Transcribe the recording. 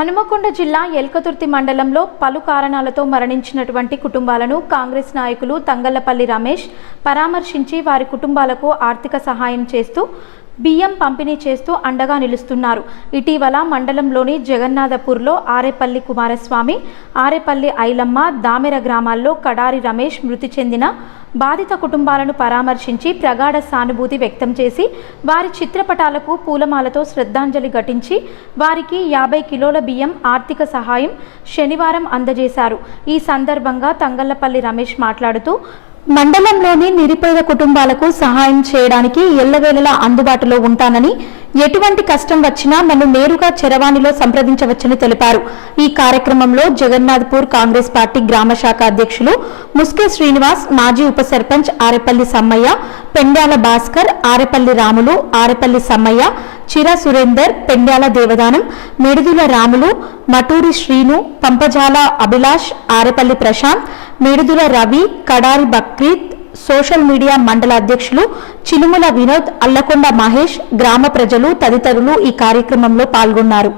హనుమకొండ జిల్లా ఎల్కతుర్తి మండలంలో పలు కారణాలతో మరణించినటువంటి కుటుంబాలను కాంగ్రెస్ నాయకులు తంగళ్లపల్లి రమేష్ పరామర్శించి వారి కుటుంబాలకు ఆర్థిక సహాయం చేస్తూ బియ్యం పంపిణీ చేస్తూ అండగా నిలుస్తున్నారు. ఇటీవల మండలంలోని జగన్నాథపూర్లో ఆరేపల్లి కుమారస్వామి, ఆరేపల్లి ఐలమ్మ, దామెర గ్రామాల్లో కడారి రమేష్ మృతి చెందిన బాధిత కుటుంబాలను పరామర్శించి ప్రగాఢ సానుభూతి వ్యక్తం చేసి వారి చిత్రపటాలకు పూలమాలతో శ్రద్ధాంజలి ఘటించి వారికి 50 కిలోల బియ్యం ఆర్థిక సహాయం శనివారం అందజేశారు. ఈ సందర్భంగా తంగళ్లపల్లి రమేష్ మాట్లాడుతూ మండలంలోని నిరుపేద కుటుంబాలకు సహాయం చేయడానికి ఎల్లవేళలా అందుబాటులో ఉంటానని, ఎటువంటి కష్టం వచ్చినా నన్ను నేరుగా చరవాణిలో సంప్రదించవచ్చని తెలిపారు. ఈ కార్యక్రమంలో జగన్నాథపూర్ కాంగ్రెస్ పార్టీ గ్రామ శాఖ అధ్యక్షులు ముస్కే శ్రీనివాస్, మాజీ ఉప సర్పంచ్ ఆరేపల్లి సమ్మయ్య, పెండ్యాల భాస్కర్, ఆరేపల్లి రాములు, ఆరేపల్లి సమ్మయ్య, చిరా సురేందర్, పెండ్యాల దేవదానం, మెడుదుల రాములు, మటూరి శ్రీను, పంపజాల అభిలాష్, ఆరేపల్లి ప్రశాంత్, మెడుదుల రవి, కడారి బక్రీద్, సోషల్ మీడియా మండల అధ్యక్షులు చినుముల వినోద్, అల్లకొండ మహేష్, గ్రామ ప్రజలు తదితరులు ఈ కార్యక్రమంలో పాల్గొన్నారు.